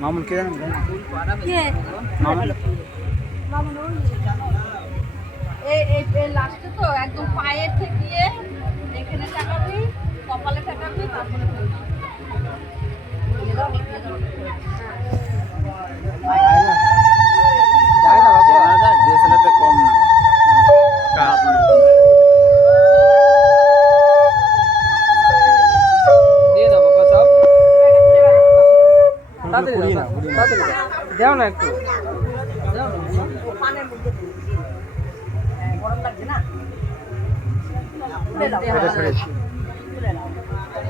মামুন কে জানেন? কে মামুন মামুন এই লাস্টে তো একদম পায়ের থেকে এখানে টাকাবি, কপালে টাকাবি, তারপরে যায় না বাবা, যায় ডিএসএলআর কম না কাপ দিয়ে দাও বাবা সব তাড়াতাড়ি না তাড়াতাড়ি দাও না একটু দাও না পানের মধ্যে গরম লাগছে না? এটা ছড়েছি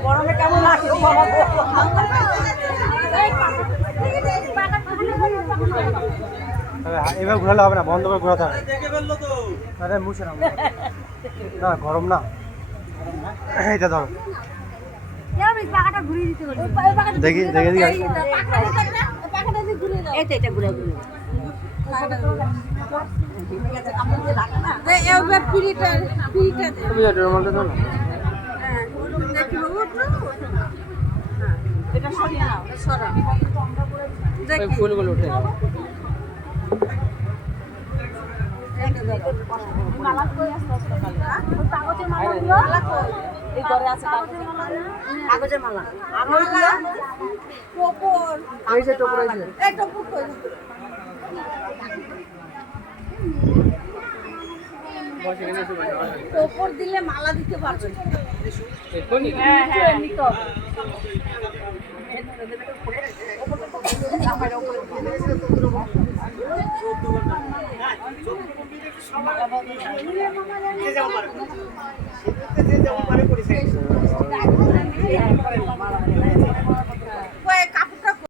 গরমে কেমন লাগছে বাবা? এবার ঘোরালে হবে না, বন্ধ করে ঘোরাতে হবে। আরে মুছে না না, গরম না, এটা ধরো দেখি দেখে দিই এটা ঘুরে ঘুরে তুমি যাও রুমালটা দাও না। এটা সরিয়ে নাও, সরা ওই ফুলগুলো উঠে যাও। মালা কই আসতে আসতে কাগজের মালা এই ঘরে আছে কাগজের মালা আমার টোপর এই যে টোপর এই যে এই টোপর কই বসে এখানে এসে বসে টোপর দিলে মালা দিতে পারবে। এখনই হ্যাঁ হ্যাঁ নিতো যে যেমন পারে